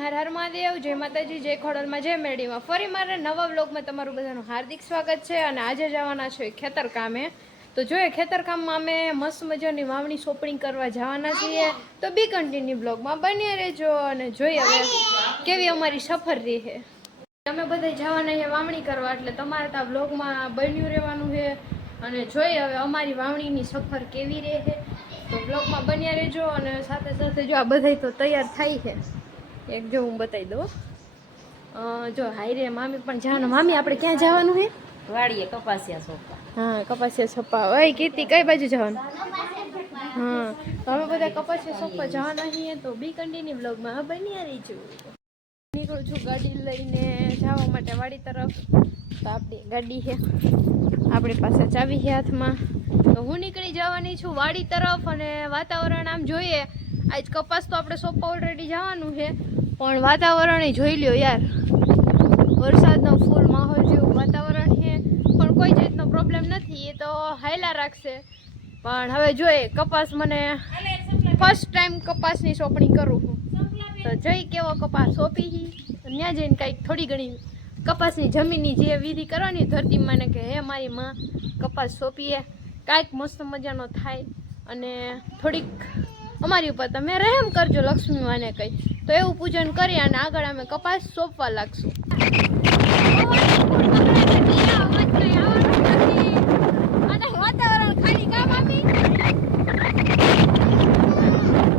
હર હર મહાદેવ, જય માતાજી, જય ખોડલમાં, જય મેરડીમાં. ફરી મારે નવા વ્લોગમાં તમારું બધાનું હાર્દિક સ્વાગત છે. અને આજે જવાના છે ખેતર કામે. તો જોઈએ ખેતર કામમાં અમે મસ્ત મજાની વાવણી સોંપણી કરવા જવાના છીએ. તો બી કન્ટિન્યુ બ્લોગમાં બની રહેજો અને જોઈએ હવે કેવી અમારી સફર રહી છે. અમે બધા જવાના અહીંયા વાવણી કરવા, એટલે તમારે તો આ બ્લોગમાં બન્યું રહેવાનું છે. અને જોઈએ હવે અમારી વાવણીની સફર કેવી રહે છે. તો બ્લોગમાં બન્યા રહેજો. અને સાથે સાથે જો આ બધા તો તૈયાર થાય છે. એક જો હું બતાવી દઉં, જો હાઈ રે મામી પણ જવાનું. મામી આપણે ક્યાં જવાનું છે? વાડીએ કપાસિયા સોપા. હા, કપાસિયા સોપા. ઓય કીર્તિ, કઈ બાજુ જવાનું? હા, તો અમે બધા કપાસિયા સોપા જવાના છીએ. તો બી કન્ટિન્યુ બ્લોગમાં બન્યા રહેજો. નીકળું છું ગાડી લઈને જવા માટે વાડી તરફ. તો આપણી ગાડી છે, આપણી પાસે ચાવી છે હાથમાં. તો હું નીકળી જવાની છું વાડી તરફ. અને વાતાવરણ આમ જોઈએ, આજ કપાસ તો આપણે સોપા ઓલરેડી જવાનું છે, પણ વાતાવરણ જોઈ લ્યો યાર, વરસાદનો ફૂલ માહોલ જેવું વાતાવરણ છે. પણ કોઈ જાતનો પ્રોબ્લેમ નથી, એ તો હાયલા રાખશે. પણ હવે જોઈએ, કપાસ મને ફર્સ્ટ ટાઈમ કપાસની સોંપણી કરું છું. તો જઈ કેવો કપાસ સોંપી, ત્યાં જઈને કંઈક થોડી ઘણી કપાસની જમીનની જે વિધિ કરવાની ધરતી માને કે હે મારી માં કપાસ સોંપીએ, કાંઈક મસ્ત મજાનો થાય. અને થોડીક અમારી ઉપર તમે રહેમ કરજો લક્ષ્મી માને કંઈ, તો એવું પૂજન કરી અને આગળ અમે કપાસ સોંપવા લાગશું. વાતાવરણ ખાલી કામ આપી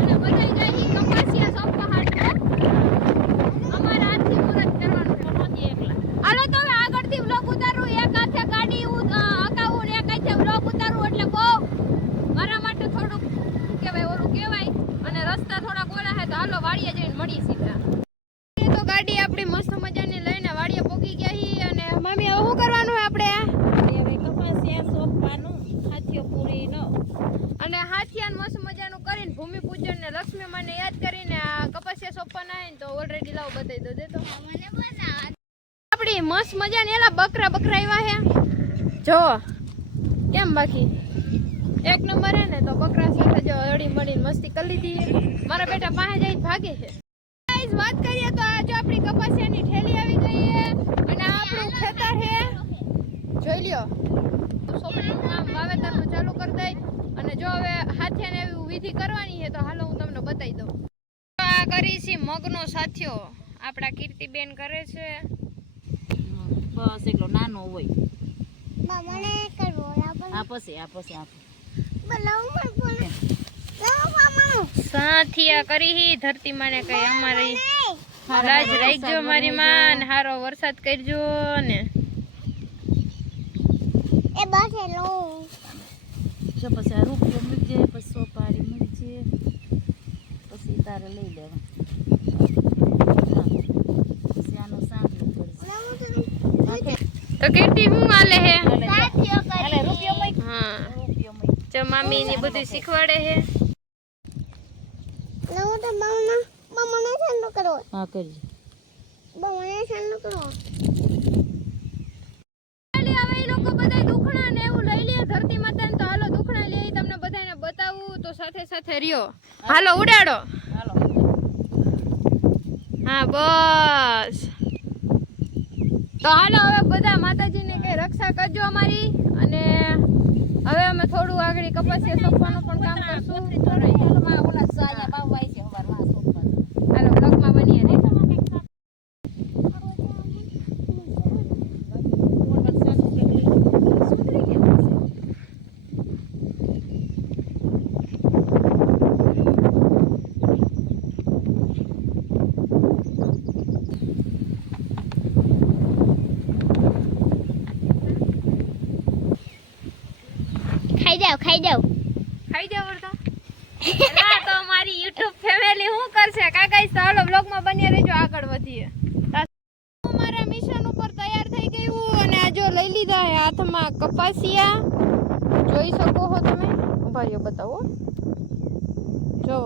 અને બધા જાય કપાસિયા સોંપવા હાટો. અમારા હાથથી મુરત કરવાનું છે એકલા. હાલો તો હવે આગળથી બ્લોગ ઉતારું, એક હાથે ગાડી અકાવું ને એક હાથે બ્લોગ ઉતારું, એટલે બહુ મારા માટે થોડુંક કહેવાય ઓલું કહેવાય. અને રસ્તા થોડા કોરા છે, તો હાલો વાડીએ જઈને મળી સીધા. તો ગાડી આપણી મસ્ત મજાની લઈને વાડીએ પહોંચી ગયા છીએ. અને મમ્મી હવે શું કરવાનું આપણે? હવે કપાસિયા સોપવાનું, હાથીઓ પૂરી નો. અને હાથિયાન મસ્ત મજાનું કરીને ભૂમિપૂજન ને લક્ષ્મી માને યાદ કરીને આ કપાસિયા સોંપવાના હોય ને, તો ઓલરેડી લાવ બતાવી દો. દે તો મને બના આપણી મસ્ત મજાની એલા બકરા આવ્યા છે જો કેમ. બાકી એક નંબર હે ને. તો બકરા સાથે જો અડી મળીને મસ્તી કરી લીધી. મારા બેટા પાસે જઈ ભાગે છે. વાત કરીએ તો આજે આપણી કપાસિયાની ઠેલી આવી ગઈ છે. અને આપણું ખેતર છે, જોઈ લ્યો. સોપડીનું કામ વાવેતરનું ચાલુ કરી દઈ. અને જો હવે હાથિયાને એવી વિધિ કરવાની છે, તો હાલો હું તમને બતાવી દઉં. આ કરી છે મગનો સાથિયો, આપણા કીર્તિબેન કરે છે. બસ એટલો નાનો હોય. મને કરવો આ પછી સાથિયા કરી ધરતી માને કઈ અમારી લાજ રાખજો મારી માં. હારો વરસાદ કરજો ને એ બસ હેલો. જો પછી આ રૂપિયો મૂકજે, પછી સોપારી મૂકજે, પછી તારે લઈ લેવા. પછી આનો સાંભળો પડશે. તો કીર્તિ હું આલે હે રૂપિયો મૂક. હા, રૂપિયો મૂક. જો મામી ને બધું શીખવાડે હે. હા કરજો. હવે એ લોકો બધા દુખણા ને એવું લઈ લે ધરતી માતાને. તો હાલો દુખણા લે તમને બધાને બતાવું. તો સાથે સાથે રહ્યો, હાલો ઉડાડો. હાલો. હા બસ. તો હાલો હવે બધા માતાજીને કઈ રક્ષા કરજો અમારી. અને હવે અમે થોડું આગળ કપાસિયા સોંપવાનું પણ કામ કરશું. ઓલા સાયા બાવાય છે હવારમાં સોપવા. હાલો બ્લોગમાં બનીએ રે. ખાઈ જાવ વર્તા. ના તો અમારી YouTube ફેમિલી શું કરશે કાકા? તો હાલો બ્લોગમાં બન્યા રહેજો, આગળ વધીએ. અમારા મિશન ઉપર તૈયાર થઈ ગયું. અને આ જો લઈ લીધા હે હાથમાં કપાસિયા, જોઈ શકો છો તમે. ઉભા રહ્યો બતાવો. જો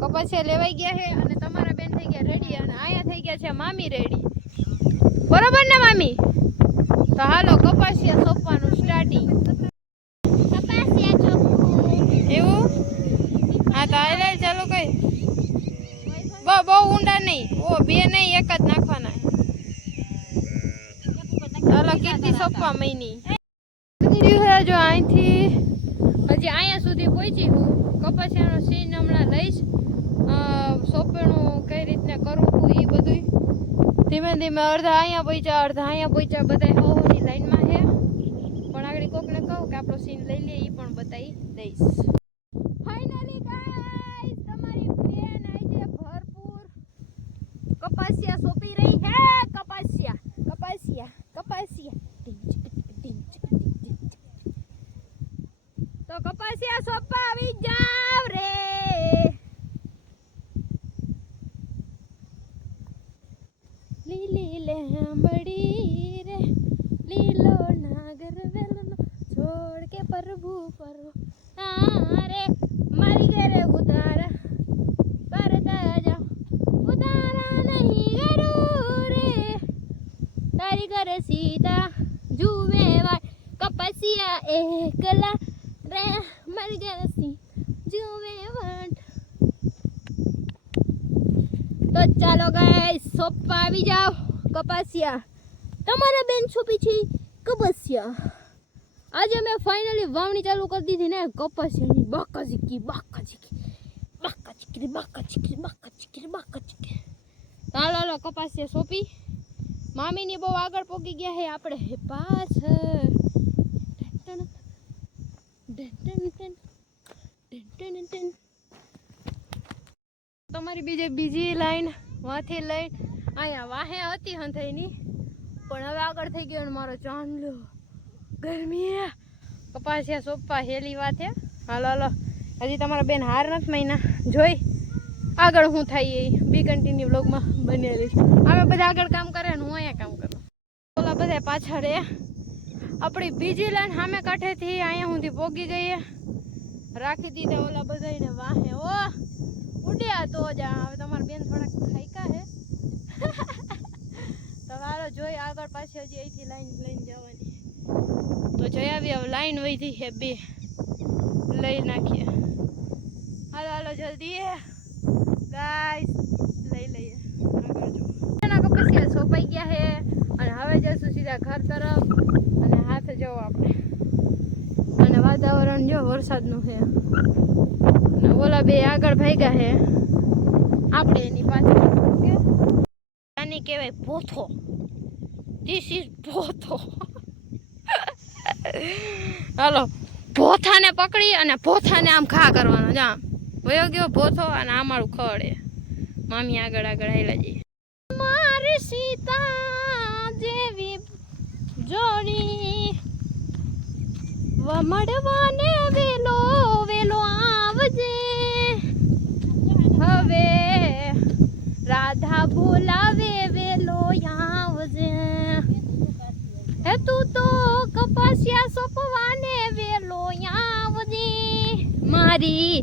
કપાસિયા લેવાઈ ગયા છે. અને તમારા બેન થઈ ગયા રેડી. અને આયા થઈ ગયા છે મામી રેડી. બરોબર ને મામી? તો હાલો કપાસિયા સોંપવાનું સ્ટાર્ટિંગ. એવું? હા તો ચાલો કઈ બહુ ઊંડા નહીં, ઓ બે નહીં, એક જ નાખવાના. ચાલો કીર્તિ સોંપવા મહિની જો અહીંથી હજી અહીંયા સુધી પહોંચી હું. કપાસિયાનો સીન હમણાં લઈશ. સોંપણું કઈ રીતના કરવું હું એ બધું ધીમે ધીમે અડધા અહીંયા પહોંચ્યા, અડધા અહીંયા પહોંચ્યા. બધા હોની લાઈનમાં છે, પણ આગળ કોકને કહું કે આપણો સીન લઈ લે, એ પણ બતાવી દઈશ. ફાઇનલી ગાઈસ તમારી બેન આવી છે ભરપૂર કપાસિયા સોંપી રહી છે. કપાસિયા કપાસિયા કપાસિયા તો કપાસિયા સોંપવા આવી જાવ રે. લીલી લેંબડી રે લીલો નાગર વેલનો છોડ કે પ્રભુ પરો રે મારી ઘરે ઉધારા કરતા જાઓ, ઉધારા નહીં કરું રે તારી ઘરે સીતા જુએ વાળ. કપાસિયા એકલા રે મારી ઘરે સી જુએ વાળ. તો ચાલો ગાઈસ સોંપવા આવી જાઓ કપાસિયા. તમારા બેન સોંપી છે કપાસિયા. આજે મેં ફાઇનલી વાવણી ચાલુ કરી દીધી ને કપાસિયાની. બાકા ચીકી બાકા ચીકી બાકા ચીકી બાકા ચીકી બાકા ચીકી બાકા ચીકી. ચાલો કપાસિયા સોંપી. મામીની બહુ આગળ પોગી ગયા હે, આપણે હે પાછળ. તમારી બીજી લાઈન વાંથી લઈને અહીંયા વાહે હતી હંથઈની, પણ હવે આગળ થઈ ગયો મારો ચાંદલો. ગરમી કપાસિયા સોંપવા હેલી વાત હે. હાલો હજી તમારા બેન હાર નથી મહિના જોઈ આગળ હું થાય એ બી કન્ટિન્યુ બ્લોગમાં બની રહીશ. અમે બધા આગળ કામ કરે ને હું અહીંયા કામ કરું. ઓલા બધા પાછળ આપણી બીજી લાઈન સામે કાંઠેથી અહીંયા સુધી પોગી ગઈ રાખી દીધા ઓલા બધાને વાહે. ઓ ઉડ્યા તો જ હવે તમારા બેન થોડાક ખાઈકા હે. તો હાલો જોઈ આગળ પાછી હજી અહીંથી લાઈન લઈને જવાની. તો જોઈ આવી હવે લાઈન વધી છે બે લઈ નાખીએ. હાલો જલ્દી ગાઈસ લઈ લઈએ. આગળ જો કપાસિયા સોંપાઈ ગયા છે અને હવે જશું સીધા ઘર તરફ. અને હાથ જવો આપણે અને વાતાવરણ જો વરસાદનું છે. ઓલા બે આગળ ભાગ્યા છે, આપણે એની પાછળ. ઓકે આની કહેવાય ભોથો. This is ભોથો. હાલો ભોથાને પકડી અને ભોથાને આમ ઘા કરવાનો. જામ વયો ગયો ભોથો અને આ મારું ખડ. મામી આગળ હાલ્યા જઈએ. મારી સીતા જેવી જોડી મળવાને વેલો વેલો આવજે. હવે રાધા બોલાવે વેલો આવજે. હે તું તો કપાસિયા સોંપવાને વેલો આવજે. મારી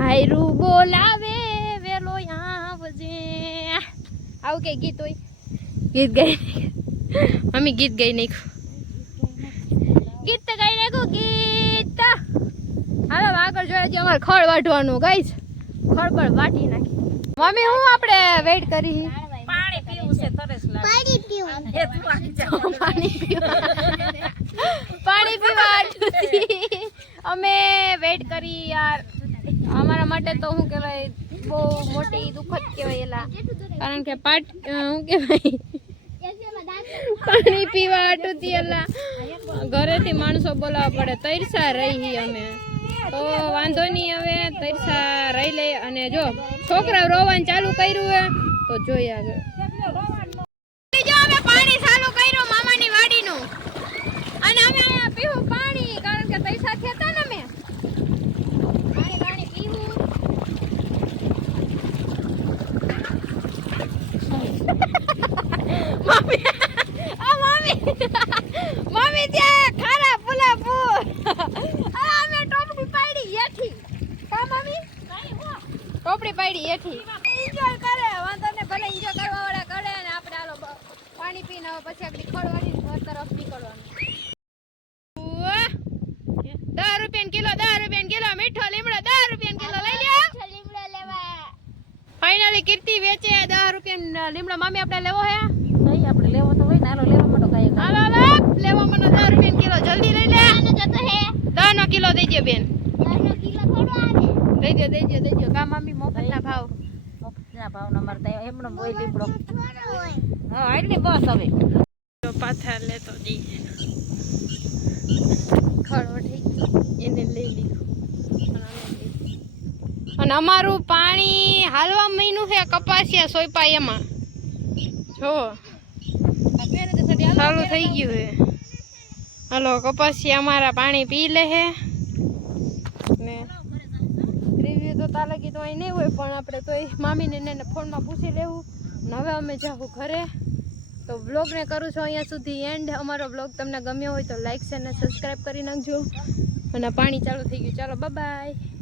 હાયરું બોલાવે વેલો આવજે. આવું કે ગીત હોય? ગીત ગાઈ મમ્મી ગીત ગાઈ નાખ્યું. ગીત તો ગાઈ નાખું ગીત. હવે આગળ જોઈએ છે અમારે ખડ વાઢવાનું. ગાઈસ ખડ પર વાટી નાખી. મમ્મી હું આપણે વેઇટ કરી પાણી પીવું છે, તરસ લાગે. પાણી પીવા અમે વેઇટ કરી યાર. અમારા માટે તો શું કહેવાય બહુ મોટી દુઃખદ કહેવાય એલા, કારણ કે શું કહેવાય પાણી પીવા આટુતી એલા ઘરેથી માણસો બોલાવવા પડે. તરસા રહી અમે તો વાંધો નહીં, હવે તરસા રહી લઈએ. અને જો છોકરા રોવાનું ચાલુ કર્યું હે તો જોઈ આગળ. અમે પાણી ચાલુ કર્યું મામાની વાડીનું અને અમે અહીંયા પીવું પાણી, કારણ કે તરસા થયા ને અમે પાણી પીવું. મમ્મી ત્યાં ખારા પુલા પૂર અમે ટોપડી પાડી હેઠી. કા મમ્મી ટોપડી પાડી હેઠી. એન્જોય કરે વાંધો ને, ભલે એન્જોય કરવા વાળા કરે ને આપણે હાલો પાણી પીને હવે પછી આગળ ખોડવાની ઘર તરફ નીકળવાનું. 10 રૂપિયા કિલો, 10 રૂપિયા કિલો મીઠો લીમડો 10 રૂપિયા કિલો લઈ લ્યો. લીમડો લેવા ફાઇનલ ઓલી કીર્તિ વેચે 10 રૂપિયા લીમડો મામી આપણે લેવો હે નહીં આપણે લેવો તો હોય ને હાલો લેવા માંડો કાંઈ હાલો હાલો લેવા મને 10 રૂપિયા કિલો જલ્દી લઈ લે જતો હે 10 નો કિલો દેજો બેન 10 નો કિલો થોડો આવે દેજો કા મામી મફતના ભાવ મફતના ભાવના મારે ત્યાં એમનો હોય લીમડો હા આટલી બસ હવે તો પાથર લેતો જઈએ ખડો થઈ ગયો એને લઈ લીધું અને અમારું પાણી હાલવા મહિનું છે કપાસિયા સોયપા એમાં જો ચાલુ થઈ ગયું છે હાલો કપાસિયા અમારા પાણી પી લે છે ને રિવ્યુ તો તાલકી તો અહીં નહીં હોય પણ આપણે તો મામીને એને ફોનમાં પૂછી લેવું ને હવે અમે જાઉં ઘરે તો બ્લોગને કરું છું અહીંયા સુધી એન્ડ અમારો બ્લોગ તમને ગમ્યો હોય તો લાઈક શેર અને સબસ્ક્રાઈબ કરી નાખજો અને પાણી ચાલુ થઈ ગયું ચાલો બાય